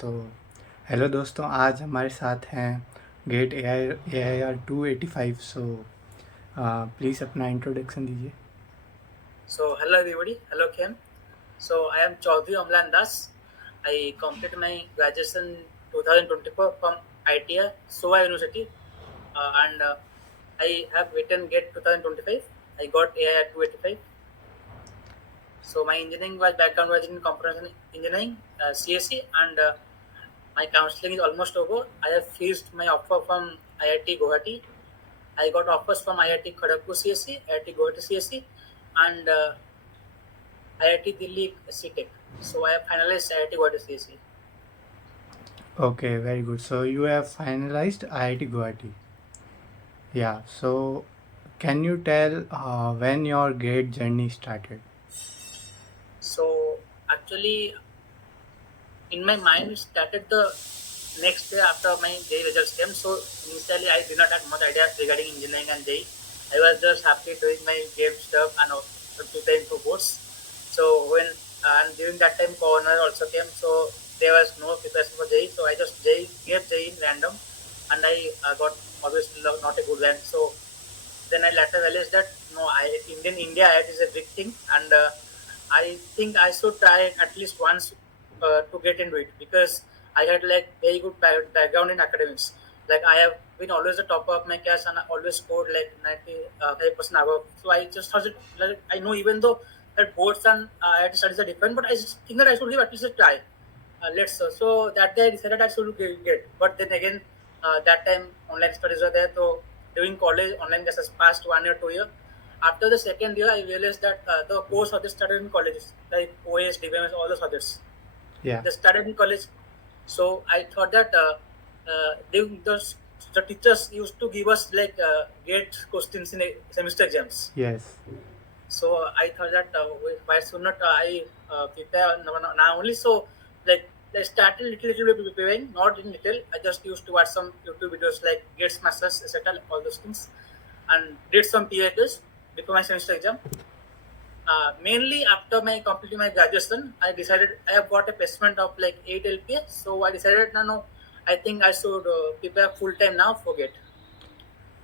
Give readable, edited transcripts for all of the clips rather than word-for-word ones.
तो हेलो दोस्तों, आज हमारे साथ हैं gate A I R 285। So please अपना इंट्रोडक्शन दीजिए। So, hello everybody. Hello, Khem. So, I am Chaudhary Amlan Das. I completed my graduation 2024 from ITI, SOA University, and I have written GATE 2025. I got AI at 285. So, my engineering background was in computer engineering, CSE, and my counseling is almost over. I have finished my offer from IIT Guwahati. I got offers from IIT Kharagpur CSE, IIT Guwahati CSE, and IIT Delhi CTech. So I have finalized IIT Guwahati CSE. Okay, very good. So you have finalized IIT Guwahati. Yeah. So can you tell when your gate journey started? So actually, in my mind, it started the next day after my JEE results came. So initially, I did not have much idea regarding engineering and JEE. I was just happy doing my game stuff and preparing for boards. So when and during that time, Corona also came. So there was no preparation for JEE. So I just gave JEE in random, and I got obviously not a good rank. So then I later realized that no, in India it is a big thing, and I think I should try at least once to get into it because I had like very good background in academics. Like I have been always the top of my class and I always scored like 95% above. So I just thought that like, I know even though that boards and IIT studies are different, but I just think that I should give at least a try. So that day I decided I should get. But then again, that time online studies were there. So during college, online classes passed 1 year, 2 year. After the second year, I realized that the core subjects started in colleges, like OS, DBMS, all the subjects. Yeah. They started in college. So I thought that the teachers used to give us like gate questions in semester exams. Yes. So I thought that why should not I prepare now only? So like I started little bit preparing, not in detail. I just used to watch some YouTube videos like Gates Masters, etc. All those things, and did some PAQs before my semester exam. Mainly after my completing my graduation, I decided I have got a placement of like 8 LPA. So I decided no, I think I should prepare full time now. Forget.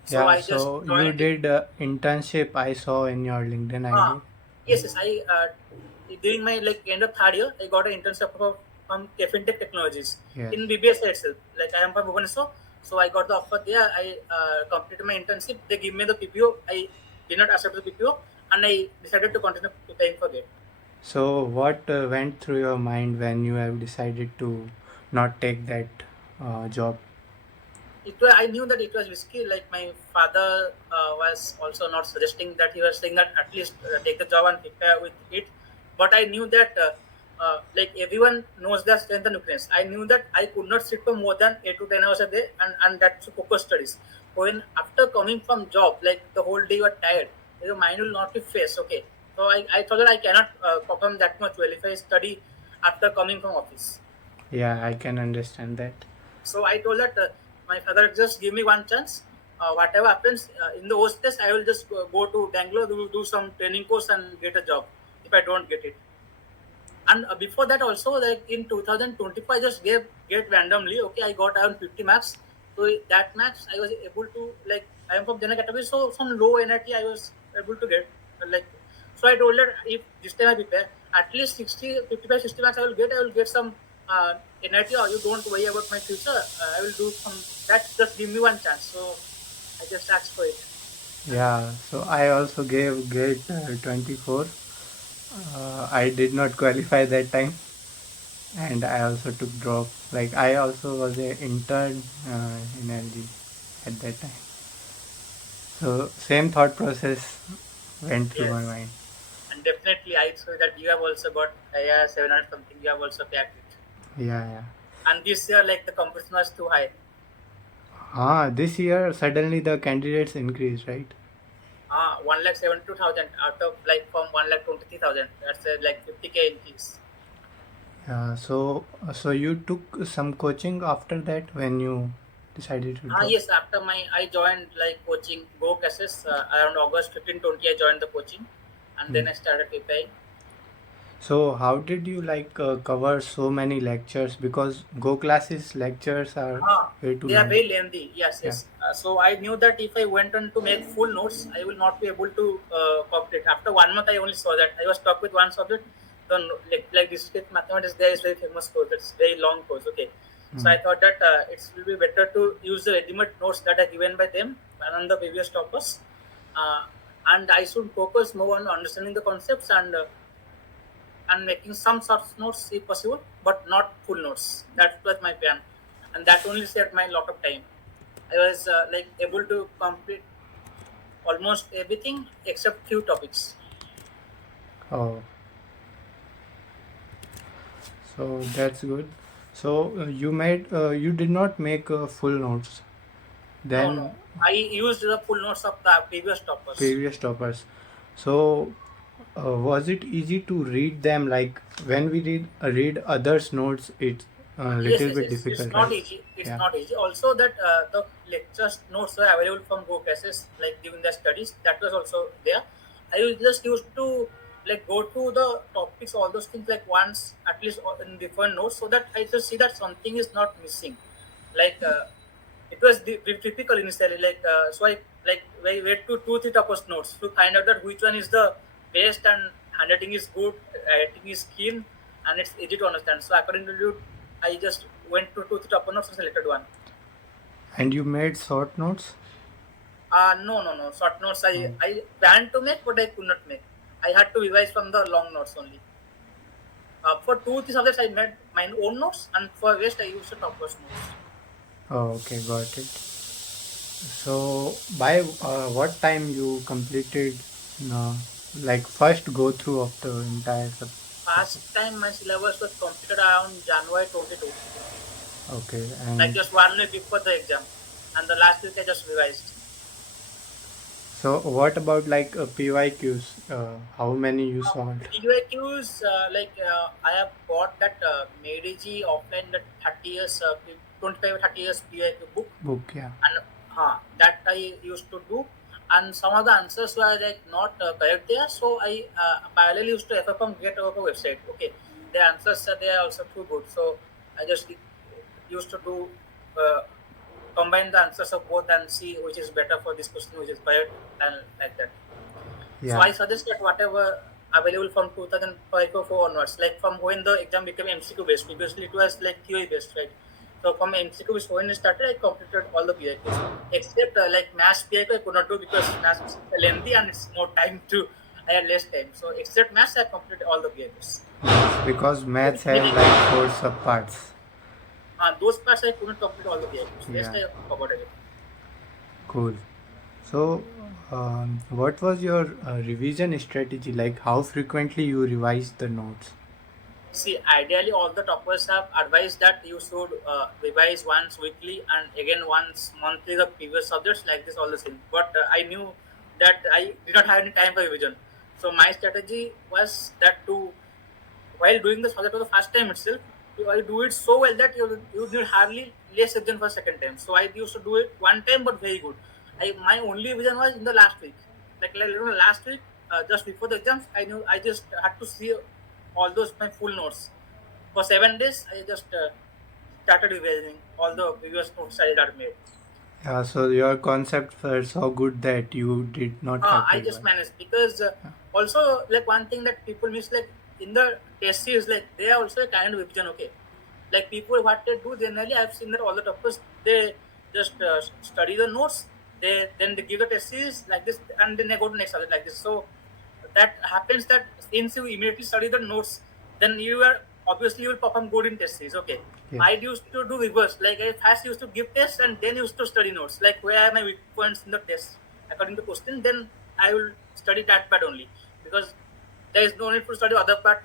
So Yeah. I just So you joined it. did internship, I saw in your LinkedIn Uh, ID. yes. I during my like end of third year, I got an internship from Fintech Technologies Yes. in BBS itself. Like I am from Bhubaneswar, so I got the offer there. I completed my internship. They give me the PPO. I did not accept the PPO, and I decided to continue paying for it. So what went through your mind when you have decided to not take that job? I knew that it was risky. Like my father was also not suggesting that. He was saying that at least take the job and prepare with it. But I knew that like everyone knows their strength and weakness. I knew that I could not sit for more than 8 to 10 hours a day, and that's focus studies. When after coming from job, like the whole day you are tired, your mind will not be fresh. Okay, so I thought that I cannot perform that much well if I study after coming from office. Yeah, I can understand that. So I told that my father just give me one chance. Whatever happens in the worst case, I will just go to Bangalore, do some training course and get a job. If I don't get it, and before that also, like in 2025, I just gave get randomly. Okay, I got around 50 marks. So that marks I was able to like I am from general category, so some low NIT I was able to get like. So I told her if this time I prepare at least 60, 55, 60 marks I will get some NIT or you don't worry about my future. I will do some that. Just give me one chance. So I just asked for it. And Yeah, so I also gave grade 24. I did not qualify that time, and I also took drop. Like I also was a intern in LG at that time. So same thought process went through my yes, mind. and definitely I saw that you have also got 700 something. You have also cracked it. Yeah, yeah. And this year, like the competition was too high. This year suddenly the candidates increased, right? 1,72,000 out of like from 1,23,000. That's like 50K increase. So you took some coaching after that when you decided to drop. Yes, after my I joined like coaching Go classes around August 15, 20. I joined the coaching, and Hmm. then I started preparing. So how did you like cover so many lectures? Because Go classes lectures are way too They are long. very lengthy. Yes, Yeah. yes. So I knew that if I went on to make full notes, I will not be able to complete. After 1 month, I only saw that I was stuck with one subject. Then, like discrete mathematics, there is very famous course. That's very long course. Okay, so Mm. I thought that it will be better to use the ready-made notes that are given by them and on the previous topics, uh, and I should focus more on understanding the concepts and making some sort of notes if possible, but not full notes. That was my plan, and that only saved my lot of time. I was like able to complete almost everything except few topics. Oh, so that's good. So you did not make full notes. No, no, Then I used the full notes of the previous toppers. previous toppers. So was it easy to read them? Like when we read others' notes, it's a Yes, little yes, bit yes. It's difficult, not right? easy. It's Yeah. not easy. Also, that the lectures notes were available from Go classes, like during the studies. That was also there. Just used to like go through the topics, all those things like once at least in different notes, so that I just see that something is not missing. Like it was typical initially. Like so, I like I wait to two three toppers notes to find out that which one is the best and handwriting is good, writing is keen, and it's easy to understand. So according to you, I just went to two three topper notes and selected one. And you made short notes? No, no, no. Short notes Oh, I planned to make, but I could not make. I had to revise from the long notes only. For two three subjects, I made my own notes, and for rest, I used the toppers notes. oh, okay, got it. So by what time you completed, uh, like first go through of the entire Past subject? time, my syllabus was completed around January 22. Okay, Like and just 1 week before the exam, and the last week I just revised. so what about like PYQs? How many you solved? PYQs, I have bought that Meiji offline, that 30 years, 25 30 years PYQ book, Book, yeah. and that I used to do. And some of the answers were like not correct there, so I parallel used to FFM get over website. Okay, the answers are there also too good, so I just used to do uh, combine the answers of both and see which is better for this question, which is correct, and like that. So Yeah. I suggest that whatever available from 2005 or 4 onwards, like from when the exam became MCQ based. Previously it was like theory based, right? So from MCQ based when it started, I completed all the PIQs. Except like maths PIQ I could not do because maths is lengthy and it's more time to I had less time. So except maths I completed all the PIQs. Yes, because maths have Maybe like four subparts. those parts I couldn't complete all the PIQs. Rest Yeah, I covered everything. cool. So, what was your revision strategy? Like, how frequently you revise the notes? See, ideally, all the toppers have advised that you should revise once weekly and again once monthly the previous subjects like this, all the same. But I knew that I did not have any time for revision. So my strategy was that to while doing the subject for the first time itself, I do it so well that you need hardly less revision for second time. So I used to do it one time, but very good. My only revision was in the last week. Last week, just before the exams, I knew I just had to see all those my full notes. For 7 days, I just started revising all the previous notes I had made. Yeah, so your concepts were so good that you did not have to I just revise. managed because Yeah. also like one thing that people miss, like in the test series, like they are also a kind of revision. Okay, like people what they do generally, I've seen that all the toppers they just study the notes, they give the test series like this, and then they go to next subject like this. So that happens that since you immediately study the notes, then you are obviously you will perform good in test series. Okay, Yes. I used to do reverse. Like I first used to give tests and then used to study notes. Like where are my weak points in the test according to question, then I will study that part only because there is no need to study other part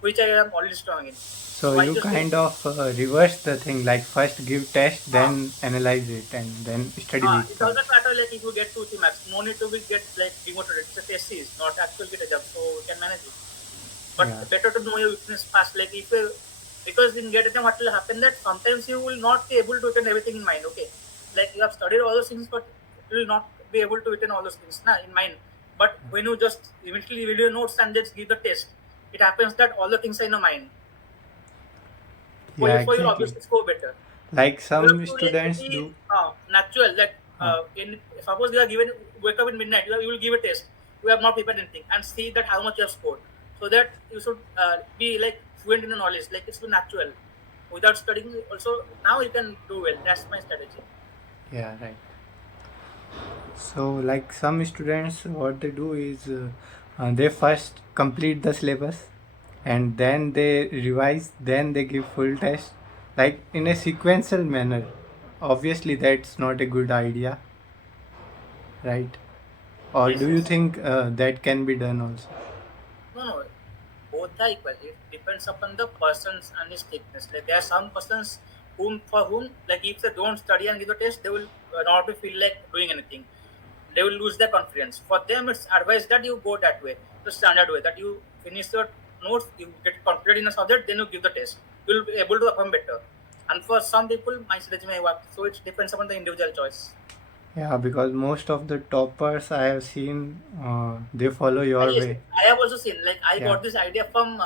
which I am already strong in. So So I you just do. kind of reverse the thing, like first give test, Uh, then analyze it, and then study weak it doesn't points. matter like if you get 2 3 marks, no need to be get like demoted. It's a test series, not actual get a job, so we can manage it. But Yeah. better to know your weakness fast. Like if you, because in get exam, what will happen that sometimes you will not be able to retain everything in mind. Okay, like you have studied all those things, but you will not be able to retain all those things in mind. But when you just immediately read your notes and just give the test, it happens that all the things are in your mind. Yeah, So you'll exactly. obviously score better. Like You have some to like students very do. natural. Like Uh, in suppose you are given wake up in midnight, you will give a test. You have not prepared anything and see that how much you have scored. So that you should be like fluent in the knowledge. Like it's natural. Without studying, also now you can do well. That's my strategy. yeah, right. So, like some students, what they do is they first complete the syllabus and then they revise, then they give full test, like in a sequential manner. Obviously, that's not a good idea, right? Or Yes, do you yes. think that can be done also? No, no. Both are equal. It depends upon the person's and his thickness. Like there are some persons for whom like if they don't study and give a test, they will not feel like doing anything. They will lose their confidence. For them, it's advised that you go that way, the standard way, that you finish your notes, you get confident in a subject, then you give the test. You'll be able to perform better. And for some people, my strategy may work. So it depends upon the individual choice. Yeah, because most of the toppers I have seen, they follow your Yes, way. I have also seen. Like I Yeah, got this idea from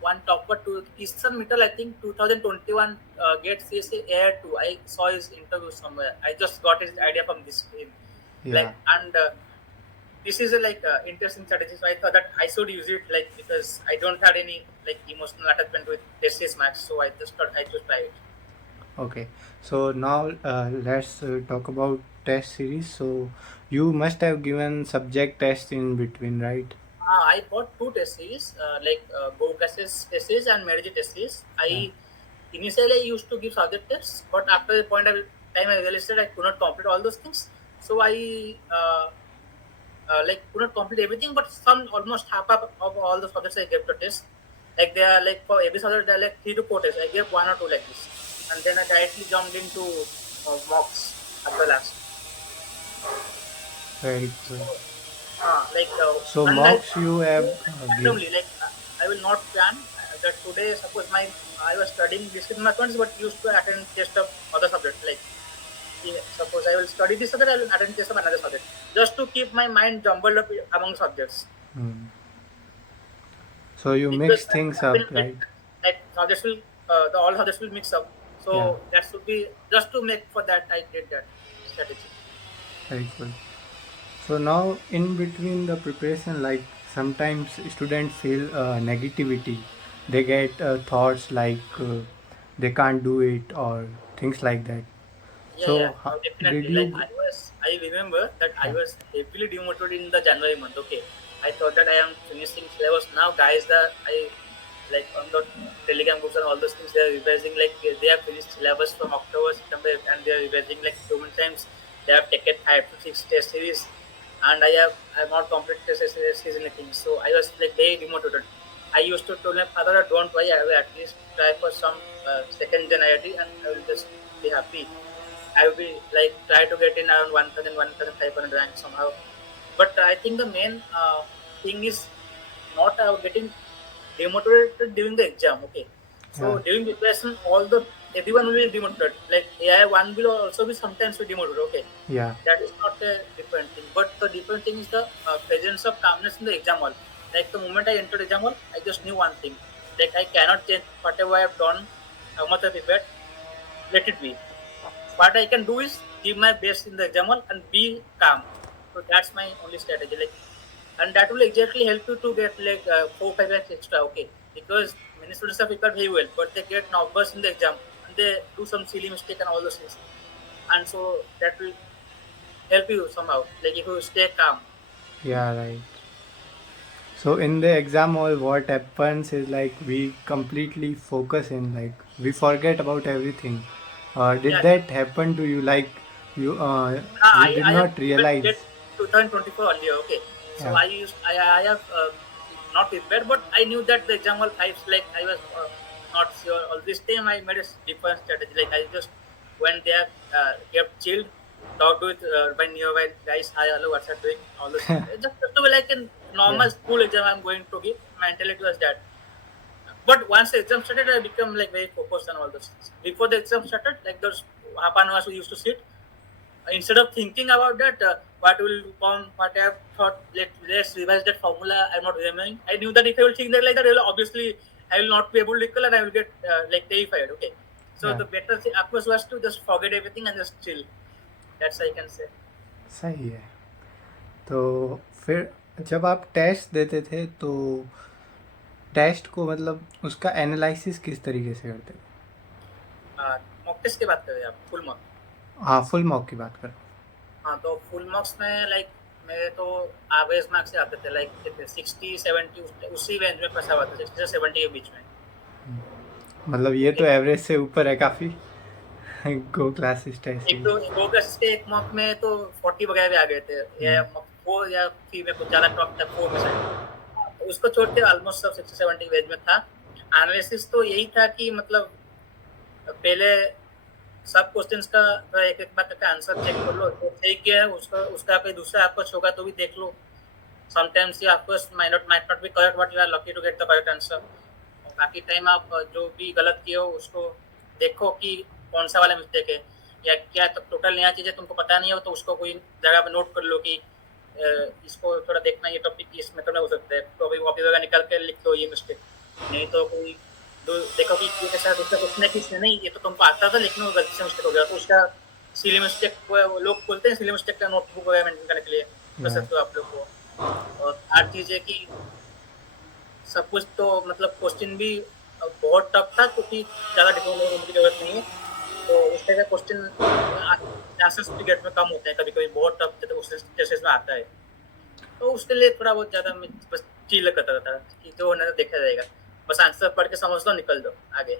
one topper to Eastern Metal. I think 2021 Gate CSE Air 2. I saw his interview somewhere. I just got his idea from this team. yeah. Like and this is a like interesting strategy. So I thought that I should use it like because I don't have any like emotional attachment with this match. So I just thought I should try it. Okay, so now let's talk about test series. So you must have given subject test in between, right? I bought two test series, like Go test series and Marriage test series. Yeah. I initially I used to give subject tests, but after the point of time I realized that I could not complete all those things. So I like could not complete everything, but some almost half of all the subjects I gave the test. Like they are like for every subject they are like 3 to 4 tests. I gave one or two like this, and then I directly jumped into mocks at the last. Very So, cool. like, So and I mocks you do have give. randomly. Like, I will not plan that today. Suppose I was studying this in my friends, but used to attend test of other subjects. Like, suppose I will study this subject, I will attend test of another subject, just to keep my mind jumbled up among subjects. Hmm. So you Because mix things I will up, right? like subjects will the all subjects will mix up. Yeah, So that should be just to make for that I did that strategy. very cool. So now in between the preparation, like sometimes students feel negativity. They get thoughts like they can't do it or things like that. Yeah, yeah, So did definitely. you? Like I remember that I Yeah, was heavily demotivated in the January month. Okay, I thought that I am finishing syllabus now, guys. That I like on the Telegram groups and all those things. They are revising like they have finished syllabus from October, September, and they are revising like so many times. They have taken 5 to 6 test series, and I have not completed test series anything. So I was like very demotivated. I used to tell my father, "Don't worry, I will at least try for some second gen IIT, and I will just be happy." I will be like try to get in around 1,000, 1,500 rank somehow. But I think the main thing is not getting demotivated during the exam. Okay, so yeah, during preparation, all the everyone will be demotivated. Like AI one will also be sometimes be demotivated. Okay, yeah, that is not a different thing. But the different thing is the presence of calmness in the exam hall. Like the moment I entered exam hall, I just knew one thing. Like I cannot change whatever I have done, how much I prepared. Let it be. What I can do is give my best in the exam hall and be calm. So that's my only strategy. Like, and that will exactly help you to get like 4 5 extra. Okay, because many students have prepared very well, but they get nervous in the exam and they do some silly mistake and all those things. And so that will help you somehow. Like if you stay calm. yeah, right. So in the exam hall, what happens is like we completely focus in, like we forget about everything. Did Yeah. that happen to you? Like you did I have not given realize? get 2024 earlier. Okay, so Yeah, I have not prepared, but I knew that the exam was five. Like I was not sure. All this time I made a different strategy. Like I just went there, kept chilled, talked with my nearby guys. Hi, hello, what's up doing? All those things. Just to be like a yeah, normal school exam I'm going to give. Mentality was that. But once the exam started, I become like very focused on all those things. Before the exam started, like those half an hours we used to sit, instead of thinking about that, what will come, what I have thought, let's revise that formula. I'm not remembering. I knew that if I will think that like that, obviously I will not be able to recall and I will get like terrified. Okay, so Yeah, the better approach was to just forget everything and just chill. That's I can say. सही है। तो फिर जब आप test देते थे तो test को मतलब उसका एनालिसिस किस तरीके से करते थे? मॉक टेस्ट की बात करें आप, फुल मॉक। हाँ, फुल मॉक की बात कर रहा हाँ, तो फुल मार्क्स में लाइक मेरे तो एवरेज मार्क्स से आते थे, लाइक कितने 60-70 उसी रेंज में फंसा हुआ था, 60 से 70 के बीच में। हूँ। मतलब ये ओके, तो एवरेज से ऊपर है काफ़ी। गो क्लासेस टेस्ट एक भी। तो दो क्लासेस के एक मॉक में तो 40 वगैरह भी आ गए थे, या हम्म, 4 या 3 में कुछ ज़्यादा टॉप था, 4 में शायद। तो उसको छोड़ के ऑलमोस्ट सब 60-70 रेंज में था। एनालिसिस तो यही था कि मतलब पहले सब क्वेश्चंस का एक एक बार करके आंसर चेक कर लो, जो सही किया है उसका उसका कोई दूसरा आपको होगा तो भी देख लो। समटाइम्स ये आपको might not be correct, but you are lucky to get the correct answer। और बाकी टाइम आप जो भी गलत किए हो उसको देखो कि कौन सा वाला मिस्टेक है, या क्या तो टोटल नया चीज़ है तुमको पता नहीं हो तो उसको कोई जगह पे नोट कर लो कि इसको थोड़ा देखना, ये टॉपिक इस मेथड में हो सकता है, तो अभी कॉपी वगैरह निकाल कर लिख लो ये मिस्टेक। नहीं तो कोई देखो कि ये कैसा दूसरा क्वेश्चन है कि इसमें नहीं, ये तो तुमको आता था लेकिन वो गलती से मिस्टेक हो गया, तो उसका सिली मिस्टेक लोग बोलते हैं, सिली मिस्टेक का नोटबुक वगैरह मेंटेन करने के लिए कर या सकते हो आप लोग को। और हर चीज़ है कि सब कुछ तो मतलब क्वेश्चन भी बहुत टफ था, क्योंकि ज़्यादा डिफिकल्ट होने की जरूरत नहीं है। तो उस तरह का क्वेश्चन चांसेस क्रिकेट में कम होते हैं, कभी कभी बहुत टफ केसेस में आता है। तो उसके लिए थोड़ा बहुत ज़्यादा मैं बस चिल करता था कि जो होना है देखा जाएगा, बस आंसर पढ़ के समझ लो, निकल दो आगे।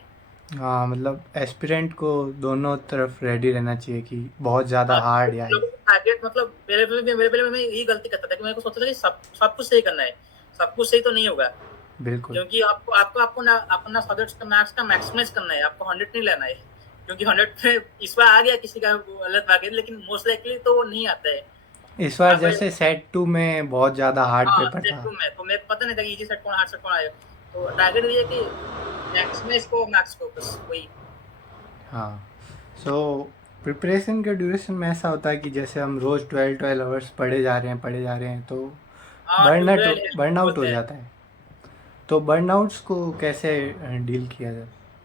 हाँ, मतलब एस्पिरेंट को दोनों तरफ रेडी रहना चाहिए कि बहुत ज़्यादा हाँ, हार्ड या लोगों को टारगेट मतलब मेरे पहले मैं यही गलती करता था कि मेरे को सोचता था कि सब सब कुछ सही करना है, सब कुछ सही तो नहीं होगा। बिल्कुल। क्योंकि आपको आपको आपको ना अपना सब्जेक्ट्स का मैथ्स का मैक्सिमाइज करना है, आपको 100 नहीं लेना है। क्योंकि 100 पे इस बार आ गया किसी का गलत आ गया, लेकिन मोस्ट लाइकली तो वो नहीं आता है। इस बार अब जैसे सेट 2 में बहुत ज़्यादा हार्ड हाँ, पेपर सेट था। टू में तो मेरे को पता नहीं था कि इजी सेट कौन हार्ड सेट कौन आएगा। तो टारगेट ये है कि मैक्सिमाइज को मैथ्स को बस वही। हाँ, सो प्रिपरेशन के ड्यूरेशन में ऐसा होता है कि जैसे हम रोज़ 12-12 आवर्स पढ़े जा रहे हैं तो हाँ, ट्यूटोरियल बर्नआउट होते हो हैं। जाता है। तो बर्नआउट्स को कैसे डील किया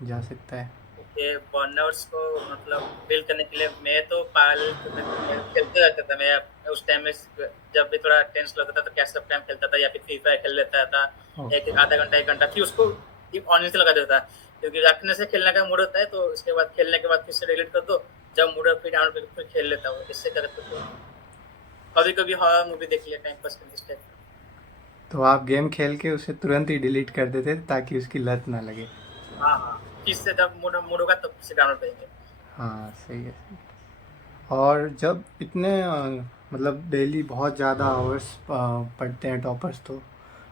जा सकता है? ओके, बर्नआउट्स को मतलब डील करने के लिए मैं तो पागल मैं खेलते रहता था। मैं उस टाइम में जब भी थोड़ा टेंस लगता था तो कैश ऑफ टाइम खेलता था, या फिर फ्री फायर खेल लेता था। ओह! एक आधा घंटा 1 घंटा फिर उसको ऑन से लगा देता था, क्योंकि रखने से खेलने का मूड होता है, तो उसके बाद खेलने के बाद फिर से डिलीट कर दो। जब मूड फिर डाउन फिर खेल लेता हूँ, इससे करते थे। कभी कभी हॉरर मूवी देख लिया टाइम पास करने इस टाइप। तो आप गेम खेल के उसे तुरंत ही डिलीट कर देते थे ताकि उसकी लत ना लगे। हाँ हाँ, फिर से जब मूड होगा तब से डाउनलोड करेंगे। हाँ, सही है, सही है। और जब इतने मतलब डेली बहुत ज़्यादा आवर्स पढ़ते हैं टॉपर्स तो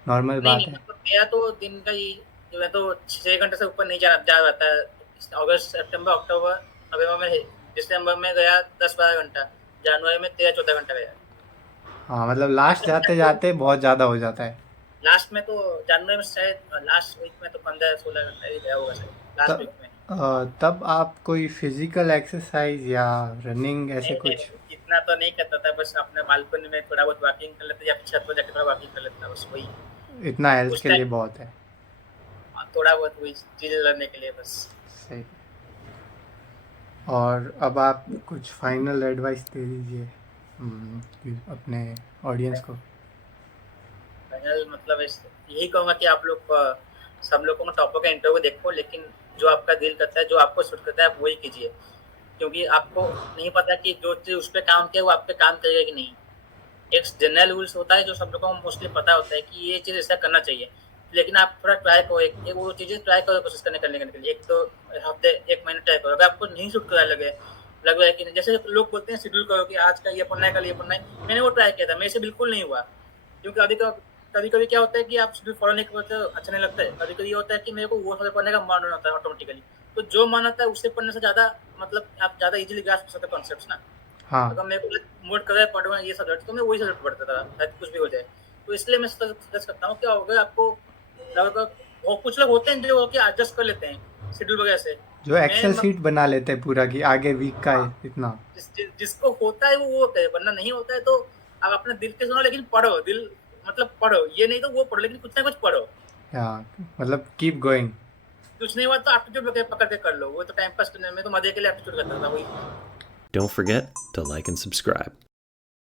नॉर्मल नहीं बात नहीं, है। मतलब मेरा तो दिन का ही जो है तो 6 घंटे से ऊपर नहीं जा जाता है। अगस्त सितंबर अक्टूबर नवंबर में, दिसंबर में गया 10-12 घंटा, जनवरी में 13-14 घंटा गया। हाँ, मतलब लास्ट जाते जाते बहुत ज़्यादा हो जाता है। लास्ट में तो जनवरी में शायद लास्ट वीक में तो 15-16 घंटा ही गया होगा शायद लास्ट तब वीक में। तब आप कोई फिजिकल एक्सरसाइज या रनिंग ऐसे नहीं नहीं कुछ? नहीं, इतना तो नहीं करता था, बस अपने बालकनी में थोड़ा बहुत वॉकिंग कर लेता, या फिर छत पर जाकर थोड़ा वॉकिंग कर लेता, बस वही। इतना हेल्थ उस के लिए टाइम बहुत है। थोड़ा बहुत वही चीज़ें लड़ने के लिए बस। सही। और अब आप कुछ फाइनल एडवाइस दे दीजिए अपने ऑडियंस को। फाइनल मतलब यही कहूँगा कि आप लोग सब लोगों को टॉपर का इंटरव्यू देखो, लेकिन जो आपका दिल करता है, जो आपको सूट करता है, आप वही कीजिए। क्योंकि आपको नहीं पता कि जो चीज़ उस पर काम किया वो आप पे काम करेगा कि नहीं। एक जनरल रूल्स होता है जो सब लोगों को मोस्टली पता होता है कि ये चीज़ ऐसा करना चाहिए, लेकिन आप थोड़ा ट्राई करो, एक वो चीज़ें ट्राई करो कोशिश करने के लिए। एक तो हफ्ते 1 महीने ट्राई करो, अगर आपको नहीं सूट करा लग रहा है कि नहीं, जैसे लोग बोलते हैं शेड्यूल करो कि आज का ये पढ़ना है, कल ये पढ़ना है। मैंने वो ट्राई किया था, मेरे से बिल्कुल नहीं हुआ। क्योंकि कभी कभी क्या होता है कि आप शेड्यूल फॉलो नहीं करते हो, अच्छा नहीं लगता है। कभी कभी ये होता है कि मेरे को वो सब पढ़ने का मन होता है ऑटोमेटिकली। तो जो मन होता है उससे पढ़ने से ज़्यादा मतलब आप ज़्यादा इजीली ग्रास्प कर सकते हो कॉन्सेप्ट्स ना। हाँ, अगर मेरे को मूड कर रहा है पढ़ूंगा ये सब्जेक्ट, तो मैं वही सब्जेक्ट पढ़ता था, शायद कुछ भी हो जाए। तो इसलिए मैं सजेस्ट करता हूँ कि अगर आपको लगभग, वो कुछ लोग होते हैं जो कि एडजस्ट कर लेते हैं शेड्यूल वगैरह से, जो मैं एक्सेल शीट बना लेते हैं पूरा कि आगे वीक का हाँ, है इतना। जिसको होता है वो करे, वरना नहीं होता है तो आप अपने दिल के सुनो, लेकिन पढ़ो दिल, मतलब पढ़ो, ये नहीं तो वो पढ़ो, लेकिन कुछ ना कुछ पढ़ो। हाँ, मतलब कीप गोइंग। कुछ नहीं हुआ तो एप्टीट्यूड पकड़ के कर लो, वो तो टाइम पास करने में तो मजे के लिए एप्टीट्यूड करता था वही। Don't forget to like and subscribe.